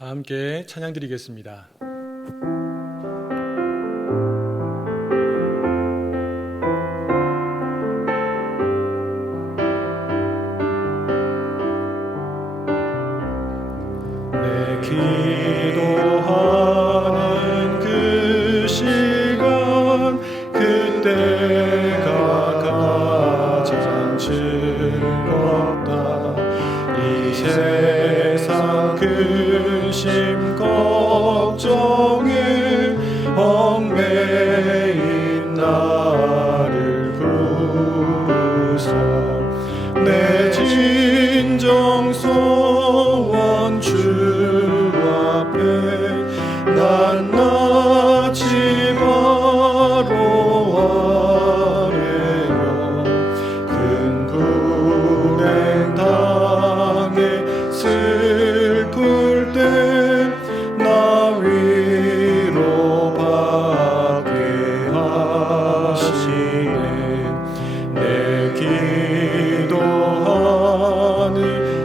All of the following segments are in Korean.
다 함께 찬양 드리겠습니다. 내 기도하는 그 시간, 그때가 가장 즐겁다. 이 세상 근심 걱정에 얽매인 나를 부르사 내 진정 소원 주 앞에 낱낱이 바로 아뢰며 큰 불행 당해 슬플 때 나 위로받게 하시네. 내 기도하는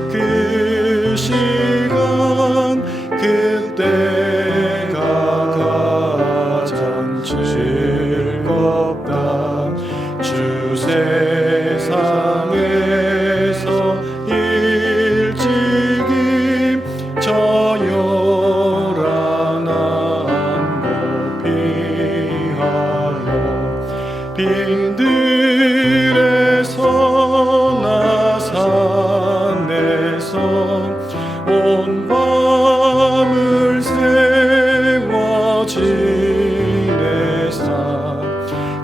그 시간, 그때가 가장 즐겁다. 주 세상에서 일찍이 저 요란한 곳 피하여 빈들에서 나 산에서 온 밤을 세워 지내사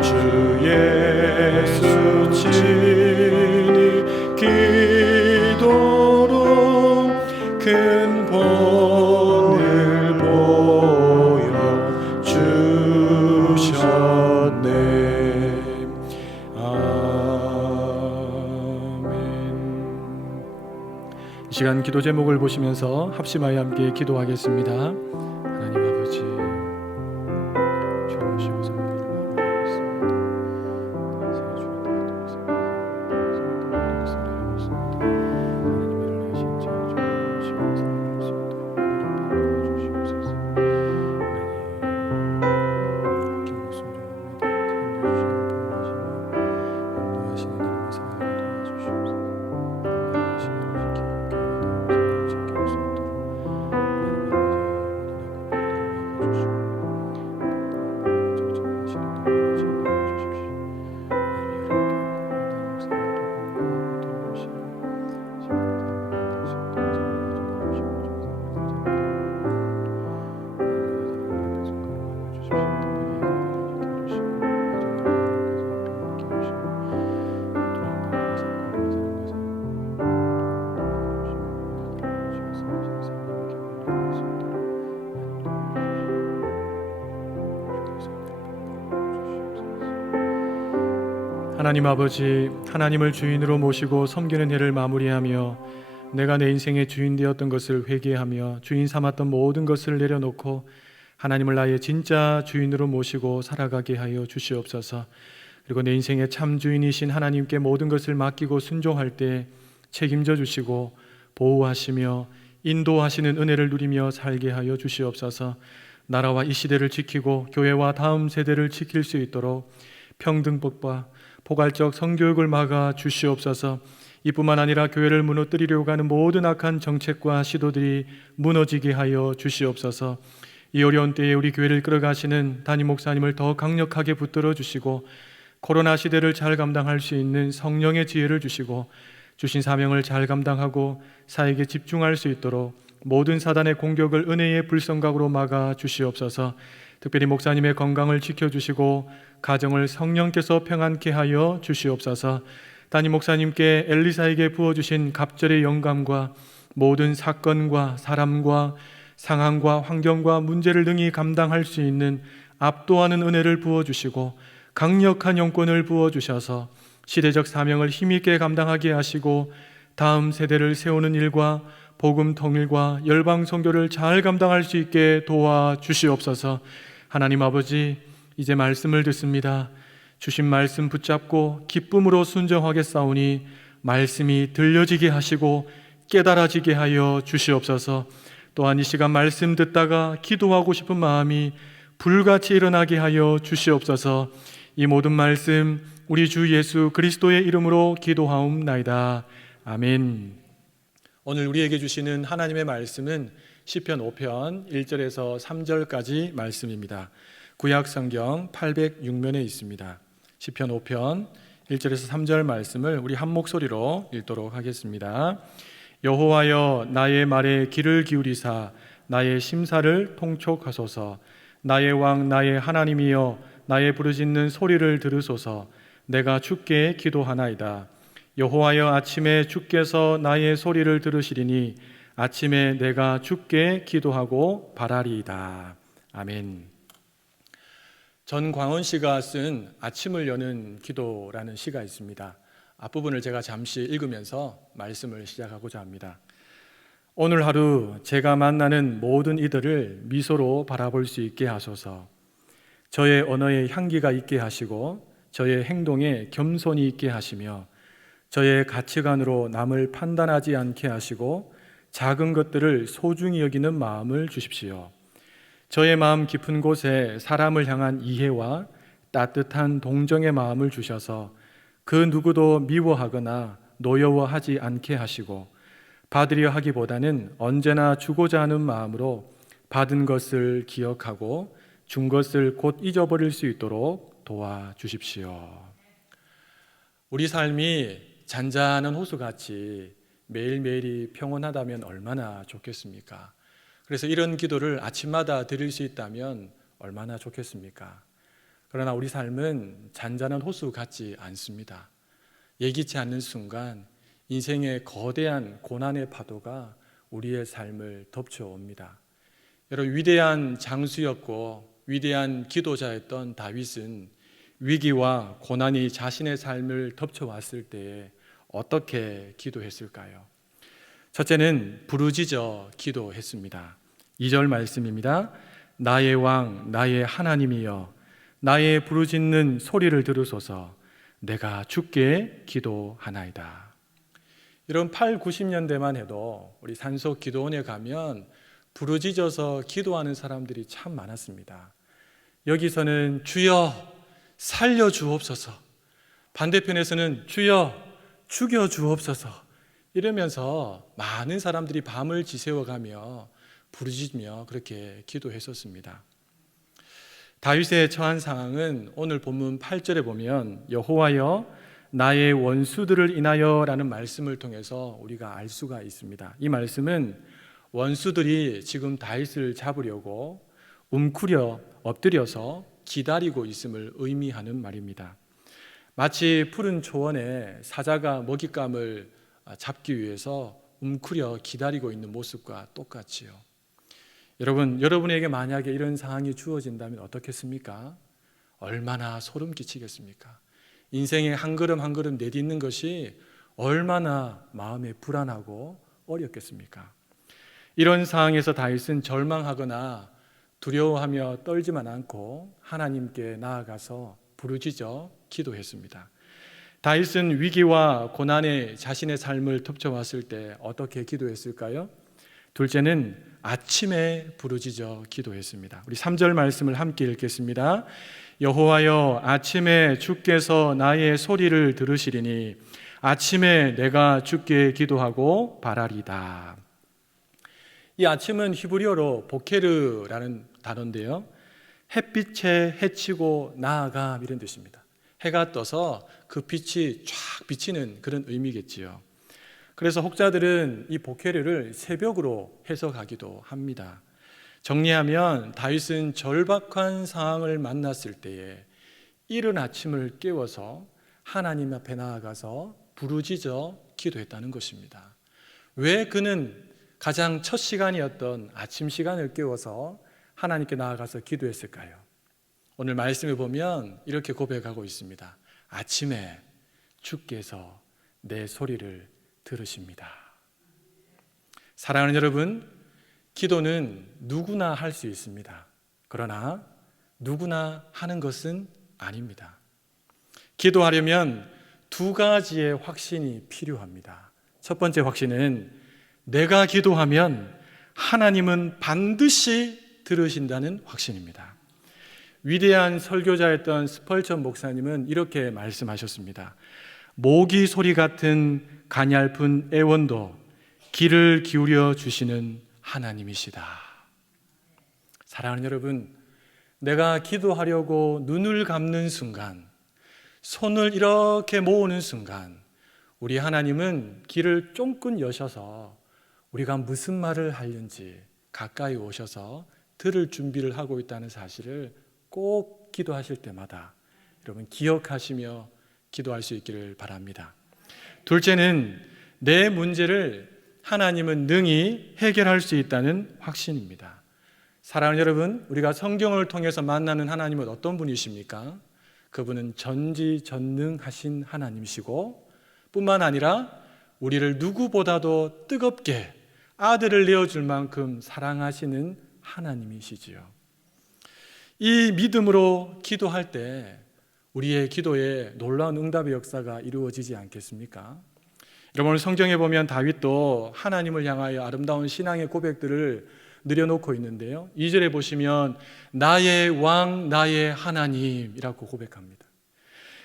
주 예수 친히 기도로 큰 본을 보여주셨네. 아멘. 이 시간 기도 제목을 보시면서 합심하여 함께 기도하겠습니다. 하나님 아버지, 주여 오시고 성령을 마음으로 하나님 아버지, 하나님을 주인으로 모시고 섬기는 해를 마무리하며 내가 내 인생의 주인 되었던 것을 회개하며 주인 삼았던 모든 것을 내려놓고 하나님을 나의 진짜 주인으로 모시고 살아가게 하여 주시옵소서. 그리고 내 인생의 참 주인이신 하나님께 모든 것을 맡기고 순종할 때 책임져 주시고 보호하시며 인도하시는 은혜를 누리며 살게 하여 주시옵소서. 나라와 이 시대를 지키고 교회와 다음 세대를 지킬 수 있도록 평등법과 포괄적 성교육을 막아 주시옵소서. 이뿐만 아니라 교회를 무너뜨리려고 하는 모든 악한 정책과 시도들이 무너지게 하여 주시옵소서. 이 어려운 때에 우리 교회를 끌어가시는 담임 목사님을 더 강력하게 붙들어 주시고 코로나 시대를 잘 감당할 수 있는 성령의 지혜를 주시고 주신 사명을 잘 감당하고 사역에 집중할 수 있도록 모든 사단의 공격을 은혜의 불성각으로 막아 주시옵소서. 특별히 목사님의 건강을 지켜주시고 가정을 성령께서 평안케 하여 주시옵소서. 담임 목사님께 엘리사에게 부어주신 갑절의 영감과 모든 사건과 사람과 상황과 환경과 문제를 능히 감당할 수 있는 압도하는 은혜를 부어주시고 강력한 영권을 부어주셔서 시대적 사명을 힘있게 감당하게 하시고 다음 세대를 세우는 일과 복음 통일과 열방 선교를 잘 감당할 수 있게 도와주시옵소서. 하나님 아버지, 이제 말씀을 듣습니다. 주신 말씀 붙잡고 기쁨으로 순종하겠사오니 말씀이 들려지게 하시고 깨달아지게 하여 주시옵소서. 또한 이 시간 말씀 듣다가 기도하고 싶은 마음이 불같이 일어나게 하여 주시옵소서. 이 모든 말씀 우리 주 예수 그리스도의 이름으로 기도하옵나이다. 아멘. 오늘 우리에게 주시는 하나님의 말씀은 시편 5편 1절에서 3절까지 말씀입니다. 구약 성경 806면에 있습니다. 시편 5편 1절에서 3절 말씀을 우리 한 목소리로 읽도록 하겠습니다. 여호와여, 나의 말에 귀를 기울이사 나의 심사를 통촉하소서. 나의 왕 나의 하나님이여, 나의 부르짖는 소리를 들으소서. 내가 주께 기도하나이다. 여호와여, 아침에 주께서 나의 소리를 들으시리니 아침에 내가 주께 기도하고 바라리이다. 아멘. 전광훈 씨가 쓴 아침을 여는 기도라는 시가 있습니다. 앞부분을 제가 잠시 읽으면서 말씀을 시작하고자 합니다. 오늘 하루 제가 만나는 모든 이들을 미소로 바라볼 수 있게 하소서. 저의 언어에 향기가 있게 하시고 저의 행동에 겸손이 있게 하시며 저의 가치관으로 남을 판단하지 않게 하시고 작은 것들을 소중히 여기는 마음을 주십시오. 저의 마음 깊은 곳에 사람을 향한 이해와 따뜻한 동정의 마음을 주셔서 그 누구도 미워하거나 노여워하지 않게 하시고 받으려 하기보다는 언제나 주고자 하는 마음으로 받은 것을 기억하고 준 것을 곧 잊어버릴 수 있도록 도와주십시오. 우리 삶이 잔잔한 호수같이 매일매일이 평온하다면 얼마나 좋겠습니까? 그래서 이런 기도를 아침마다 드릴 수 있다면 얼마나 좋겠습니까? 그러나 우리 삶은 잔잔한 호수 같지 않습니다. 예기치 않는 순간 인생의 거대한 고난의 파도가 우리의 삶을 덮쳐옵니다. 여러분, 위대한 장수였고 위대한 기도자였던 다윗은 위기와 고난이 자신의 삶을 덮쳐왔을 때에 어떻게 기도했을까요? 첫째는 부르짖어 기도했습니다. 2절 말씀입니다. 나의 왕 나의 하나님이여, 나의 부르짖는 소리를 들으소서. 내가 주께 기도하나이다. 이런 8, 90년대만 해도 우리 산속 기도원에 가면 부르짖어서 기도하는 사람들이 참 많았습니다. 여기서는 주여 살려주옵소서, 반대편에서는 주여 죽여주옵소서, 이러면서 많은 사람들이 밤을 지새워가며 부르짖으며 그렇게 기도했었습니다. 다윗의 처한 상황은 오늘 본문 8절에 보면 여호와여 나의 원수들을 인하여 라는 말씀을 통해서 우리가 알 수가 있습니다. 이 말씀은 원수들이 지금 다윗을 잡으려고 움크려 엎드려서 기다리고 있음을 의미하는 말입니다. 마치 푸른 초원에 사자가 먹잇감을 잡기 위해서 움크려 기다리고 있는 모습과 똑같지요. 여러분에게 만약에 이런 상황이 주어진다면 어떻겠습니까? 얼마나 소름 끼치겠습니까? 인생의 한 걸음 한 걸음 내딛는 것이 얼마나 마음에 불안하고 어렵겠습니까? 이런 상황에서 다윗은 절망하거나 두려워하며 떨지만 않고 하나님께 나아가서 부르짖어 기도했습니다. 다윗은 위기와 고난에 자신의 삶을 덮쳐왔을 때 어떻게 기도했을까요? 둘째는 아침에 부르짖어 기도했습니다. 우리 3절 말씀을 함께 읽겠습니다. 여호와여 아침에 주께서 나의 소리를 들으시리니 아침에 내가 주께 기도하고 바라리다. 이 아침은 히브리어로 보케르라는 단어인데요, 햇빛에 해치고 나아감 이런 뜻입니다. 해가 떠서 그 빛이 쫙 비치는 그런 의미겠지요. 그래서 혹자들은 이 보케르를 새벽으로 해석하기도 합니다. 정리하면 다윗은 절박한 상황을 만났을 때에 이른 아침을 깨워서 하나님 앞에 나아가서 부르짖어 기도했다는 것입니다. 왜 그는 가장 첫 시간이었던 아침 시간을 깨워서 하나님께 나아가서 기도했을까요? 오늘 말씀을 보면 이렇게 고백하고 있습니다. 아침에 주께서 내 소리를 들으십니다. 사랑하는 여러분, 기도는 누구나 할 수 있습니다. 그러나 누구나 하는 것은 아닙니다. 기도하려면 두 가지의 확신이 필요합니다. 첫 번째 확신은 내가 기도하면 하나님은 반드시 들으신다는 확신입니다. 위대한 설교자였던 스펄전 목사님은 이렇게 말씀하셨습니다. 모기 소리 같은 가냘픈 애원도 귀를 기울여 주시는 하나님이시다. 사랑하는 여러분, 내가 기도하려고 눈을 감는 순간, 손을 이렇게 모으는 순간, 우리 하나님은 귀를 쫑긋 여셔서 우리가 무슨 말을 하려는지 가까이 오셔서 들을 준비를 하고 있다는 사실을 꼭 기도하실 때마다 여러분 기억하시며 기도할 수 있기를 바랍니다. 둘째는 내 문제를 하나님은 능히 해결할 수 있다는 확신입니다. 사랑하는 여러분, 우리가 성경을 통해서 만나는 하나님은 어떤 분이십니까? 그분은 전지전능하신 하나님이시고 뿐만 아니라 우리를 누구보다도 뜨겁게 아들을 내어줄 만큼 사랑하시는 하나님이시지요. 이 믿음으로 기도할 때 우리의 기도에 놀라운 응답의 역사가 이루어지지 않겠습니까? 여러분, 성경에 보면 다윗도 하나님을 향하여 아름다운 신앙의 고백들을 늘여놓고 있는데요, 2절에 보시면 나의 왕 나의 하나님이라고 고백합니다.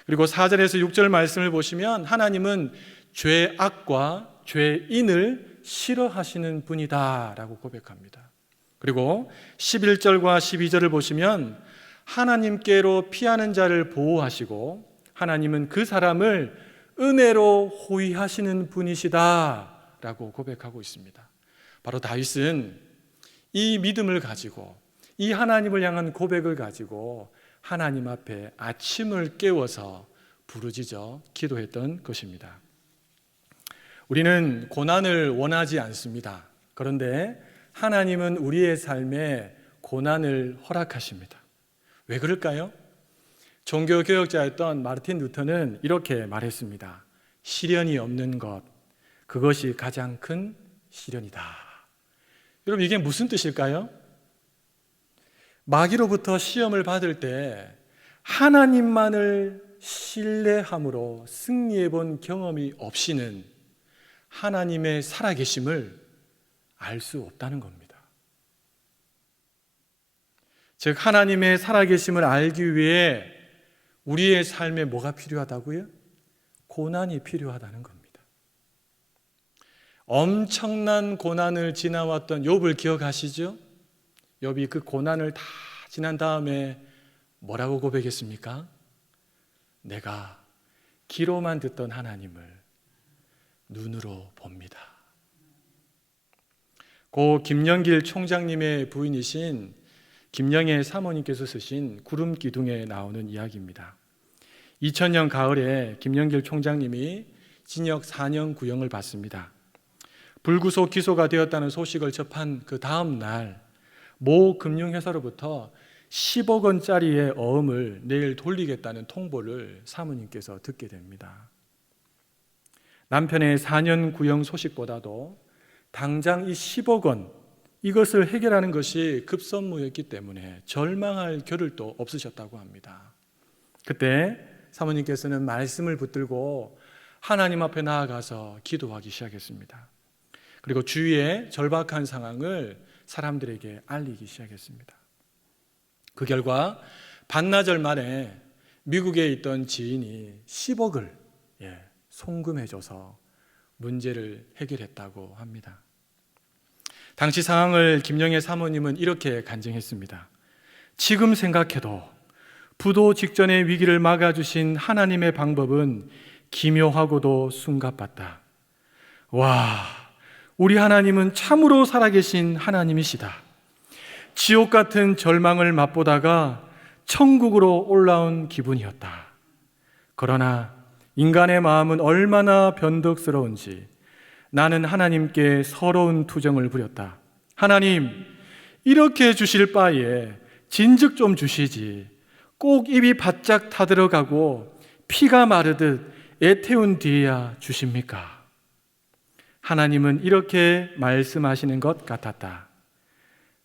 그리고 4절에서 6절 말씀을 보시면 하나님은 죄악과 죄인을 싫어하시는 분이다 라고 고백합니다. 그리고 11절과 12절을 보시면 하나님께로 피하는 자를 보호하시고 하나님은 그 사람을 은혜로 호위하시는 분이시다 라고 고백하고 있습니다. 바로 다윗은 이 믿음을 가지고, 이 하나님을 향한 고백을 가지고 하나님 앞에 아침을 깨워서 부르짖어 기도했던 것입니다. 우리는 고난을 원하지 않습니다. 그런데 하나님은 우리의 삶에 고난을 허락하십니다. 왜 그럴까요? 종교개혁자였던 마르틴 루터는 이렇게 말했습니다. 시련이 없는 것, 그것이 가장 큰 시련이다. 여러분, 이게 무슨 뜻일까요? 마귀로부터 시험을 받을 때 하나님만을 신뢰함으로 승리해 본 경험이 없이는 하나님의 살아계심을 알 수 없다는 겁니다. 즉, 하나님의 살아계심을 알기 위해 우리의 삶에 뭐가 필요하다고요? 고난이 필요하다는 겁니다. 엄청난 고난을 지나왔던 욥을 기억하시죠? 욥이 그 고난을 다 지난 다음에 뭐라고 고백했습니까? 내가 귀로만 듣던 하나님을 눈으로 봅니다. 고 김영길 총장님의 부인이신 김영애 사모님께서 쓰신 구름 기둥에 나오는 이야기입니다. 2000년 가을에 김영길 총장님이 징역 4년 구형을 받습니다. 불구속 기소가 되었다는 소식을 접한 그 다음 날 모 금융회사로부터 10억 원짜리의 어음을 내일 돌리겠다는 통보를 사모님께서 듣게 됩니다. 남편의 4년 구형 소식보다도 당장 이 10억 원, 이것을 해결하는 것이 급선무였기 때문에 절망할 겨를도 없으셨다고 합니다. 그때 사모님께서는 말씀을 붙들고 하나님 앞에 나아가서 기도하기 시작했습니다. 그리고 주위의 절박한 상황을 사람들에게 알리기 시작했습니다. 그 결과 반나절 만에 미국에 있던 지인이 10억을 송금해줘서 문제를 해결했다고 합니다. 당시 상황을 김영애 사모님은 이렇게 간증했습니다. 지금 생각해도 부도 직전의 위기를 막아주신 하나님의 방법은 기묘하고도 숨가빴다. 와, 우리 하나님은 참으로 살아계신 하나님이시다. 지옥 같은 절망을 맛보다가 천국으로 올라온 기분이었다. 그러나 인간의 마음은 얼마나 변덕스러운지 나는 하나님께 서러운 투정을 부렸다. 하나님, 이렇게 주실 바에 진즉 좀 주시지. 꼭 입이 바짝 타들어가고 피가 마르듯 애태운 뒤에야 주십니까? 하나님은 이렇게 말씀하시는 것 같았다.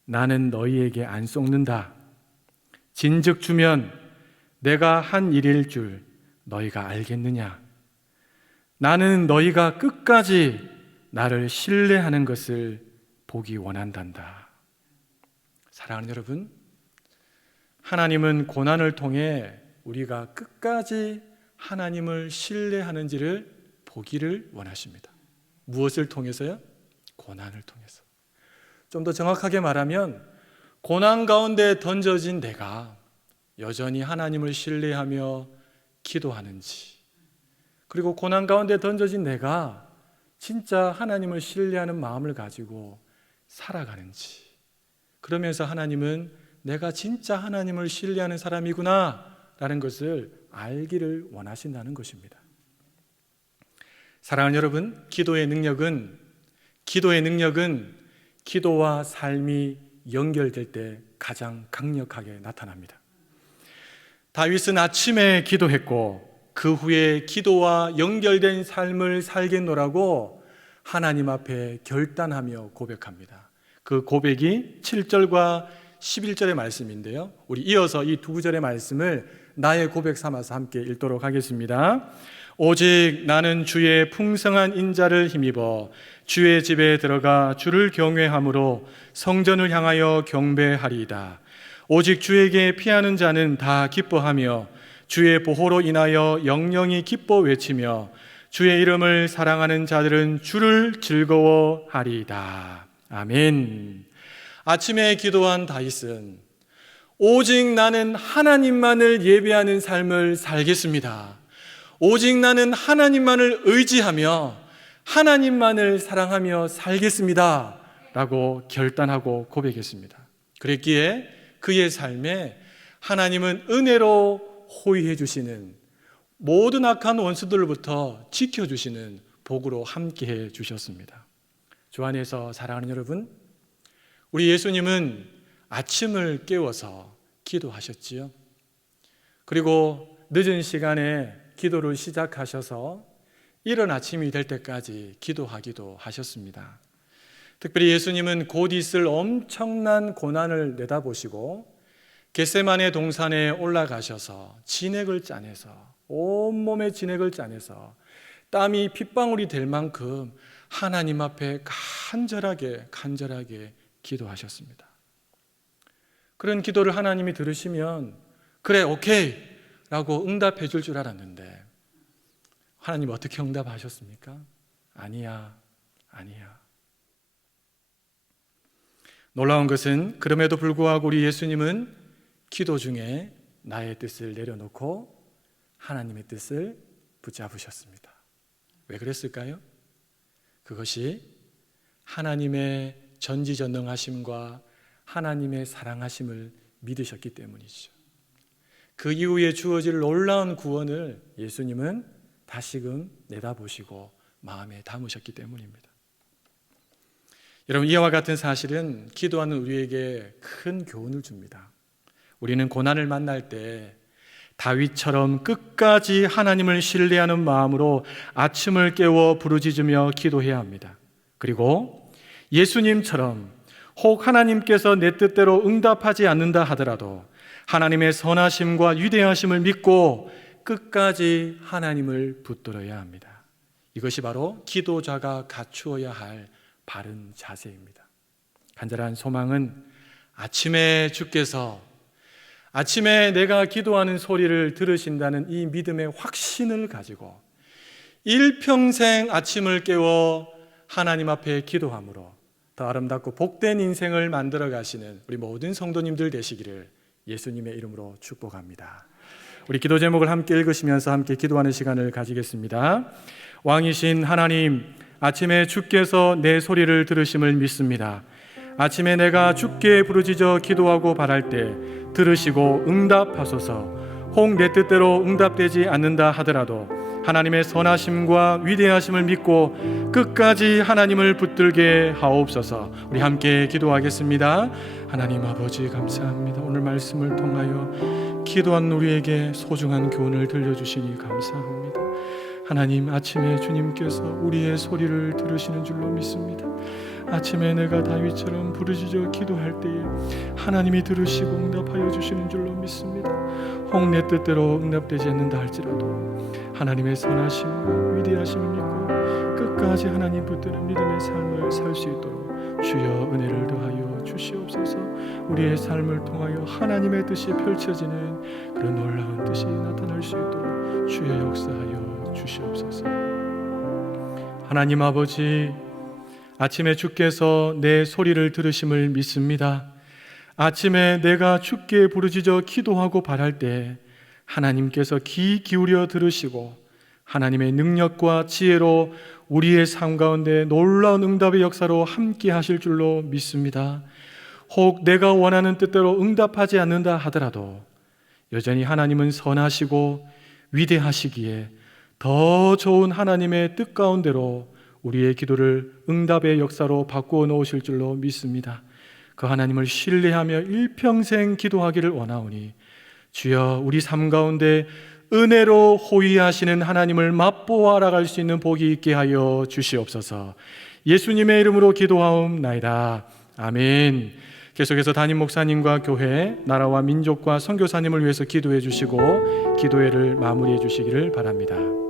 나는 너희에게 안 속는다. 진즉 주면 내가 한 일일 줄 너희가 알겠느냐? 나는 너희가 끝까지 나를 신뢰하는 것을 보기 원한단다. 사랑하는 여러분, 하나님은 고난을 통해 우리가 끝까지 하나님을 신뢰하는지를 보기를 원하십니다. 무엇을 통해서요? 고난을 통해서. 좀 더 정확하게 말하면 고난 가운데 던져진 내가 여전히 하나님을 신뢰하며 기도하는지, 그리고 고난 가운데 던져진 내가 진짜 하나님을 신뢰하는 마음을 가지고 살아가는지, 그러면서 하나님은 내가 진짜 하나님을 신뢰하는 사람이구나 라는 것을 알기를 원하신다는 것입니다. 사랑하는 여러분, 기도의 능력은 기도와 삶이 연결될 때 가장 강력하게 나타납니다. 다윗은 아침에 기도했고 그 후에 기도와 연결된 삶을 살겠노라고 하나님 앞에 결단하며 고백합니다. 그 고백이 7절과 11절의 말씀인데요, 우리 이어서 이 두 구절의 말씀을 나의 고백 삼아서 함께 읽도록 하겠습니다. 오직 나는 주의 풍성한 인자를 힘입어 주의 집에 들어가 주를 경외함으로 성전을 향하여 경배하리이다. 오직 주에게 피하는 자는 다 기뻐하며 주의 보호로 인하여 영영이 기뻐 외치며 주의 이름을 사랑하는 자들은 주를 즐거워하리이다. 아멘. 아침에 기도한 다윗은 오직 나는 하나님만을 예배하는 삶을 살겠습니다. 오직 나는 하나님만을 의지하며 하나님만을 사랑하며 살겠습니다 라고 결단하고 고백했습니다. 그랬기에 그의 삶에 하나님은 은혜로 호위해 주시는, 모든 악한 원수들로부터 지켜주시는 복으로 함께해 주셨습니다. 주 안에서 사랑하는 여러분, 우리 예수님은 아침을 깨워서 기도하셨지요. 그리고 늦은 시간에 기도를 시작하셔서 이른 아침이 될 때까지 기도하기도 하셨습니다. 특별히 예수님은 곧 있을 엄청난 고난을 내다보시고 겟세마네 동산에 올라가셔서 진액을 짜내서, 온몸에 진액을 짜내서 땀이 핏방울이 될 만큼 하나님 앞에 간절하게 기도하셨습니다. 그런 기도를 하나님이 들으시면 그래, 오케이 라고 응답해 줄 줄 알았는데 하나님 어떻게 응답하셨습니까? 아니야. 놀라운 것은 그럼에도 불구하고 우리 예수님은 기도 중에 나의 뜻을 내려놓고 하나님의 뜻을 붙잡으셨습니다. 왜 그랬을까요? 그것이 하나님의 전지전능하심과 하나님의 사랑하심을 믿으셨기 때문이죠. 그 이후에 주어질 놀라운 구원을 예수님은 다시금 내다보시고 마음에 담으셨기 때문입니다. 여러분, 이와 같은 사실은 기도하는 우리에게 큰 교훈을 줍니다. 우리는 고난을 만날 때 다윗처럼 끝까지 하나님을 신뢰하는 마음으로 아침을 깨워 부르짖으며 기도해야 합니다. 그리고 예수님처럼 혹 하나님께서 내 뜻대로 응답하지 않는다 하더라도 하나님의 선하심과 위대하심을 믿고 끝까지 하나님을 붙들어야 합니다. 이것이 바로 기도자가 갖추어야 할 바른 자세입니다. 간절한 소망은 아침에 주께서, 아침에 내가 기도하는 소리를 들으신다는 이 믿음의 확신을 가지고 일평생 아침을 깨워 하나님 앞에 기도함으로 더 아름답고 복된 인생을 만들어 가시는 우리 모든 성도님들 되시기를 예수님의 이름으로 축복합니다. 우리 기도 제목을 함께 읽으시면서 함께 기도하는 시간을 가지겠습니다. 왕이신 하나님, 아침에 주께서 내 소리를 들으심을 믿습니다. 아침에 내가 주께 부르짖어 기도하고 바랄 때 들으시고 응답하소서. 혹 내 뜻대로 응답되지 않는다 하더라도 하나님의 선하심과 위대하심을 믿고 끝까지 하나님을 붙들게 하옵소서. 우리 함께 기도하겠습니다. 하나님 아버지, 감사합니다. 오늘 말씀을 통하여 기도한 우리에게 소중한 교훈을 들려주시니 감사합니다. 하나님, 아침에 주님께서 우리의 소리를 들으시는 줄로 믿습니다. 아침에 내가 다윗처럼 부르짖어 기도할 때에 하나님이 들으시고 응답하여 주시는 줄로 믿습니다. 혹 내 뜻대로 응답되지 않는다 할지라도 하나님의 선하심과 위대하심을 믿고 끝까지 하나님 붙드는 믿음의 삶을 살 수 있도록 주여 은혜를 더하여 주시옵소서. 우리의 삶을 통하여 하나님의 뜻이 펼쳐지는 그런 놀라운 뜻이 나타날 수 있도록 주여 역사하여 주시옵소서. 하나님 아버지, 아침에 주께서 내 소리를 들으심을 믿습니다. 아침에 내가 주께 부르짖어 기도하고 바랄 때 하나님께서 귀 기울여 들으시고 하나님의 능력과 지혜로 우리의 삶 가운데 놀라운 응답의 역사로 함께 하실 줄로 믿습니다. 혹 내가 원하는 뜻대로 응답하지 않는다 하더라도 여전히 하나님은 선하시고 위대하시기에 더 좋은 하나님의 뜻 가운데로 우리의 기도를 응답의 역사로 바꾸어 놓으실 줄로 믿습니다. 그 하나님을 신뢰하며 일평생 기도하기를 원하오니 주여 우리 삶 가운데 은혜로 호위하시는 하나님을 맛보아 알아갈 수 있는 복이 있게 하여 주시옵소서. 예수님의 이름으로 기도하옵나이다. 아멘. 계속해서 담임 목사님과 교회, 나라와 민족과 선교사님을 위해서 기도해 주시고 기도회를 마무리해 주시기를 바랍니다.